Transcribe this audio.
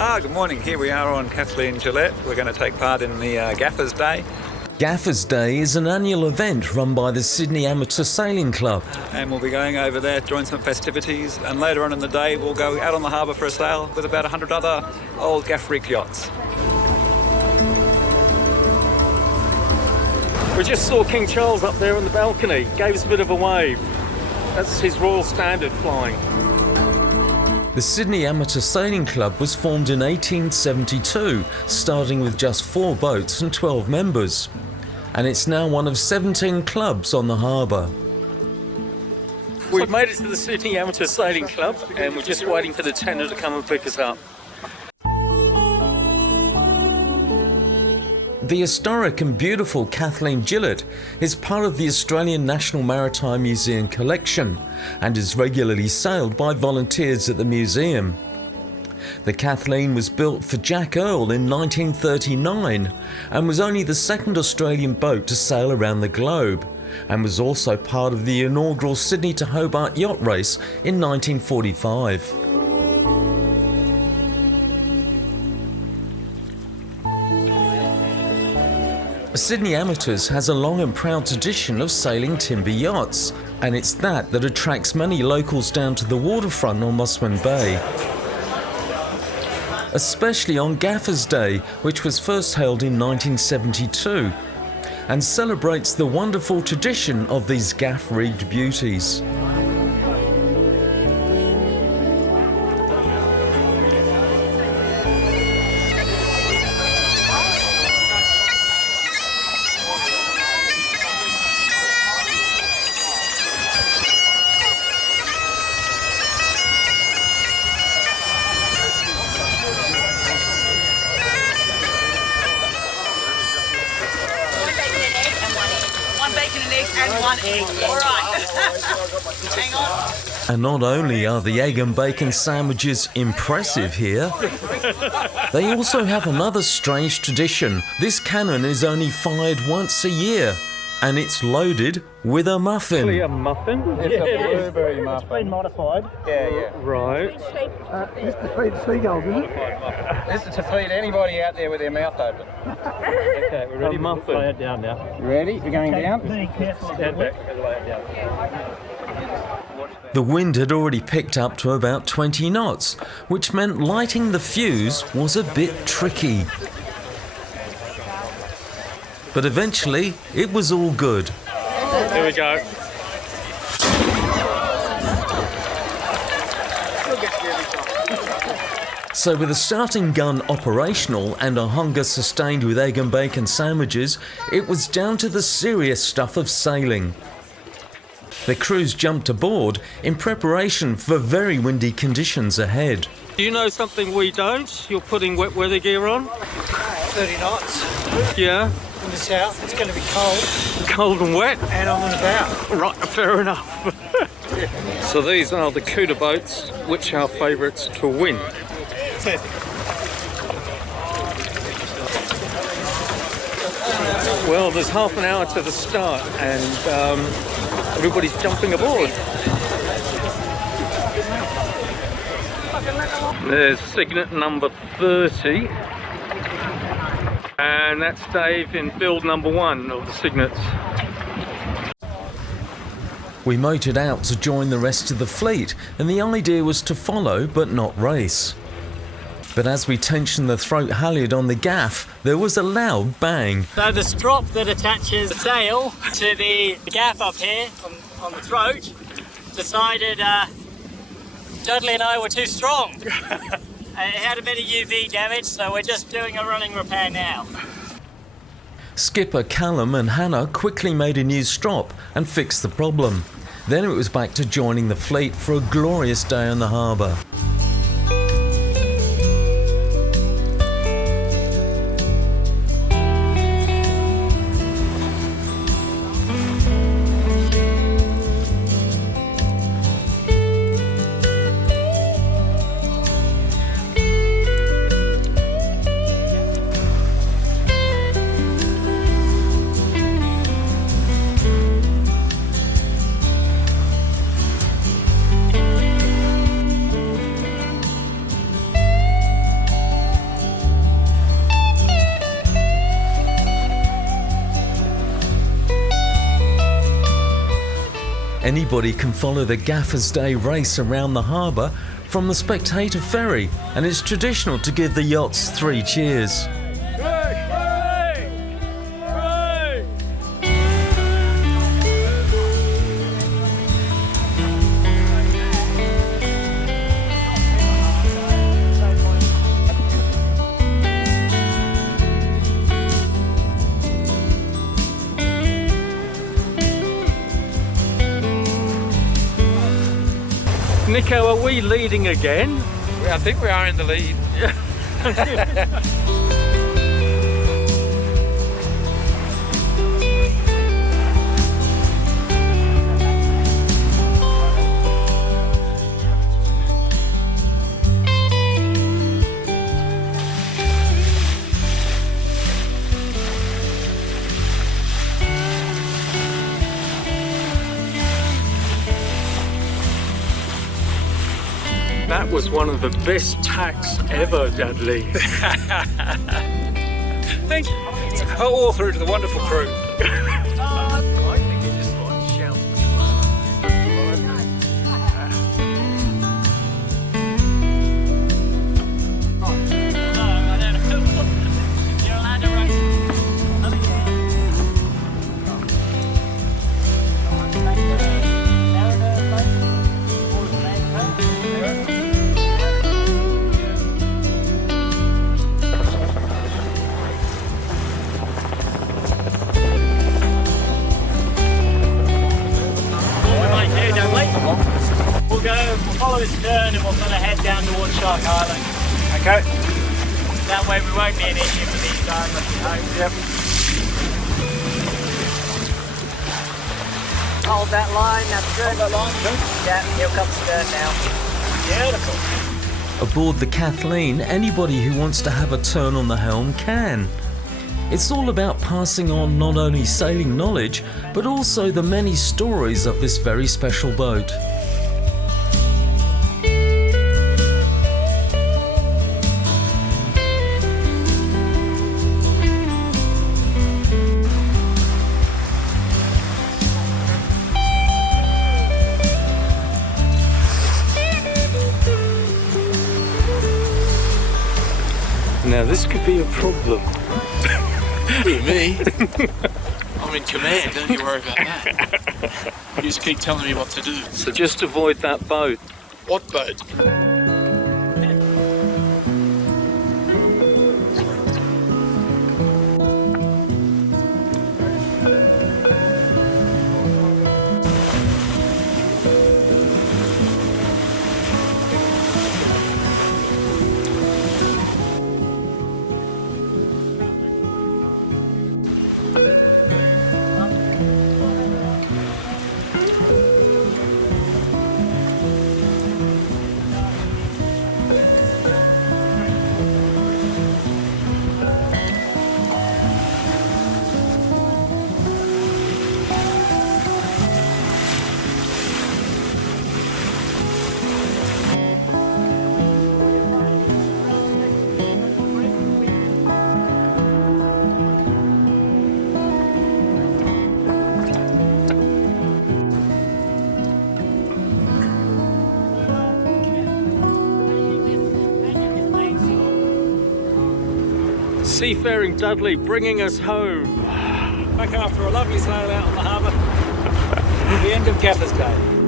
Good morning. Here we are on Kathleen Gillett. We're going to take part in the Gaffers Day. Gaffers Day is an annual event run by the Sydney Amateur Sailing Club. And we'll be going over there, join some festivities, and later on in the day we'll go out on the harbour for a sail with about 100 other old Gaff rig yachts. We just saw King Charles up there on the balcony, gave us a bit of a wave. That's his Royal Standard flying. The Sydney Amateur Sailing Club was formed in 1872, starting with just 4 boats and 12 members. And it's now one of 17 clubs on the harbour. We've made it to the Sydney Amateur Sailing Club and we're just waiting for the tender to come and pick us up. The historic and beautiful Kathleen Gillett is part of the Australian National Maritime Museum collection and is regularly sailed by volunteers at the museum. The Kathleen was built for Jack Earl in 1939 and was only the second Australian boat to sail around the globe, and was also part of the inaugural Sydney to Hobart yacht race in 1945. Sydney Amateurs has a long and proud tradition of sailing timber yachts, and it's that attracts many locals down to the waterfront on Mossman Bay. Especially on Gaffers Day, which was first held in 1972, and celebrates the wonderful tradition of these gaff-rigged beauties. Hang on. And not only are the egg and bacon sandwiches impressive here, they also have another strange tradition. This cannon is only fired once a year, and it's loaded with a muffin. A muffin? It's a blueberry muffin. It's been modified. Yeah. Right. This is to feed seagulls, isn't it? This is to feed anybody out there with their mouth open. Okay, we're ready. Muffin. Lay it down now. You ready? You're going down? Be careful. Stand back and lay it down. The wind had already picked up to about 20 knots, which meant lighting the fuse was a bit tricky. But eventually, it was all good. Here we go. So with a starting gun operational and a hunger sustained with egg and bacon sandwiches, it was down to the serious stuff of sailing. The crews jumped aboard in preparation for very windy conditions ahead. Do you know something we don't? You're putting wet weather gear on? 30 knots Yeah. in the south. It's going to be cold, Cold and wet? and I'm on about. Right, fair enough. So these are the Cuda boats, which are favourites to win. Well, there's half an hour to the start and everybody's jumping aboard. There's Signet number 30 and that's Dave in build number 1 of the Signets. We motored out to join the rest of the fleet, and the idea was to follow but not race. But as we tensioned the throat halyard on the gaff, there was a loud bang. So the strop that attaches the sail to the gaff up here on the throat decided Dudley and I were too strong. It had a bit of UV damage, so we're just doing a running repair now. Skipper Callum and Hannah quickly made a new strop and fixed the problem. Then it was back to joining the fleet for a glorious day on the harbour. Anybody can follow the Gaffers Day race around the harbour from the spectator ferry, and it's traditional to give the yachts 3 cheers. Nico, are we leading again? I think we are in the lead. That was one of the best tacks ever, Dudley. Thank you. All through to the wonderful crew. I think you just like shout. You're allowed to run. We'll follow his stern and we'll sort of head down towards Shark Island. Okay. That way we won't be an issue for these guys. Yep. Hold that line, that's good. Hold that line, good. Yeah, he'll come stern now. Beautiful. Aboard the Kathleen, anybody who wants to have a turn on the helm can. It's all about passing on not only sailing knowledge, but also the many stories of this very special boat. Now this could be a problem. With me? I'm in command, don't you worry about that. You just keep telling me what to do. So just avoid that boat. What boat? Seafaring Dudley bringing us home. Back after a lovely sail out on the harbour. The end of Gaffers Day.